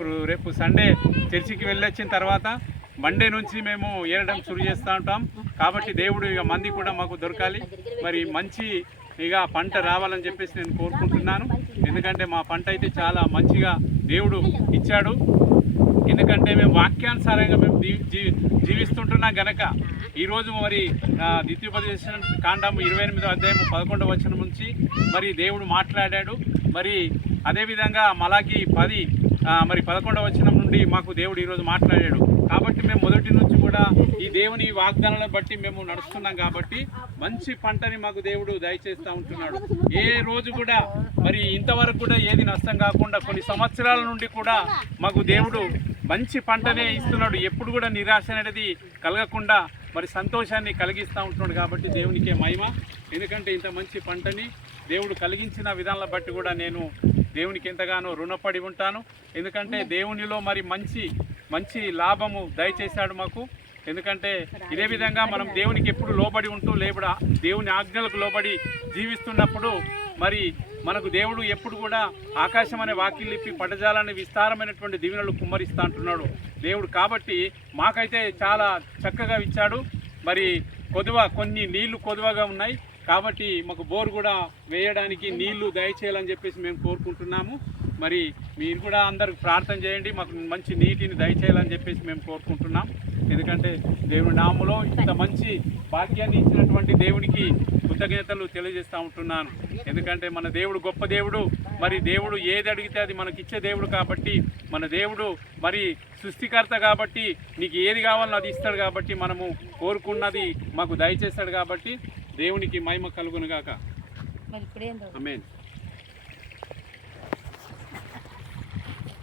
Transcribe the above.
ఇప్పుడు రేపు సండే చర్చికి వెళ్ళొచ్చిన తర్వాత మండే నుంచి మేము ఏరడం శురు చేస్తూ ఉంటాం. కాబట్టి దేవుడు ఇక మంది కూడా మాకు దొరకాలి, మరి మంచి ఇక పంట రావాలని చెప్పేసి నేను కోరుకుంటున్నాను. ఎందుకంటే మా పంట అయితే చాలా మంచిగా దేవుడు ఇచ్చాడు. ఎందుకంటే మేము వాక్యానుసారంగా మేము జీవిస్తుంటున్నాం గనక ఈరోజు మరి ద్వితీయోపదేశ కాండం 28వ అధ్యాయం 11వ వచనం నుంచి మరి దేవుడు మాట్లాడాడు. మరి అదేవిధంగా మలాకి 10 మరి 11వ వచనం నుండి మాకు దేవుడు ఈరోజు మాట్లాడాడు. కాబట్టి మేము మొదటి నుంచి కూడా ఈ దేవుని వాగ్దానాలను బట్టి మేము నడుస్తున్నాం. కాబట్టి మంచి పంటని మాకు దేవుడు దయచేస్తూ ఉంటున్నాడు. ఏ రోజు కూడా మరి ఇంతవరకు కూడా ఏది నష్టం కాకుండా కొన్ని సంవత్సరాల నుండి కూడా మాకు దేవుడు మంచి పంటనే ఇస్తున్నాడు. ఎప్పుడు కూడా నిరాశ అనేది కలగకుండా మరి సంతోషాన్ని కలిగిస్తూ ఉంటున్నాడు. కాబట్టి దేవునికే మహిమ. ఎందుకంటే ఇంత మంచి పంటని దేవుడు కలిగించిన విధానాల బట్టి కూడా నేను దేవునికి ఎంతగానో రుణపడి ఉంటాను. ఎందుకంటే దేవునిలో మరి మంచి లాభము దయచేశాడు మాకు. ఎందుకంటే ఇదే విధంగా మనం దేవునికి ఎప్పుడు లోబడి ఉంటూ దేవుని ఆజ్ఞలకు లోబడి జీవిస్తున్నప్పుడు మరి మనకు దేవుడు ఎప్పుడు కూడా ఆకాశం అనే వాకిలు ఇప్పి పడజాలని విస్తారమైనటువంటి దీవెనలు కుమ్మరిస్తూ అంటున్నాడు దేవుడు. కాబట్టి మాకైతే చాలా చక్కగా ఇచ్చాడు. మరి కొన్ని నీళ్లు కొదువగా ఉన్నాయి. కాబట్టి మాకు బోర్ కూడా వేయడానికి నీళ్లు దయచేయాలని చెప్పేసి మేము కోరుకుంటున్నాము. మరి మీరు కూడా అందరికి ప్రార్థన చేయండి, మాకు మంచి నీటిని దయచేయాలని చెప్పేసి మేము కోరుకుంటున్నాం. ఎందుకంటే దేవుని నామములో ఇంత మంచి భాగ్యాన్ని ఇచ్చినటువంటి దేవునికి కృతజ్ఞతలు తెలియజేస్తూ ఉంటున్నాను. ఎందుకంటే మన దేవుడు గొప్ప దేవుడు. మరి దేవుడు ఏది అడిగితే అది మనకిచ్చే దేవుడు. కాబట్టి మన దేవుడు మరి సృష్టికర్త కాబట్టి నీకు ఏది కావాలో అది ఇస్తాడు. కాబట్టి మనము కోరుకున్నది మాకు దయచేస్తాడు. కాబట్టి దేవునికి మహిమ కలుగునుగాక. ఆమేన్.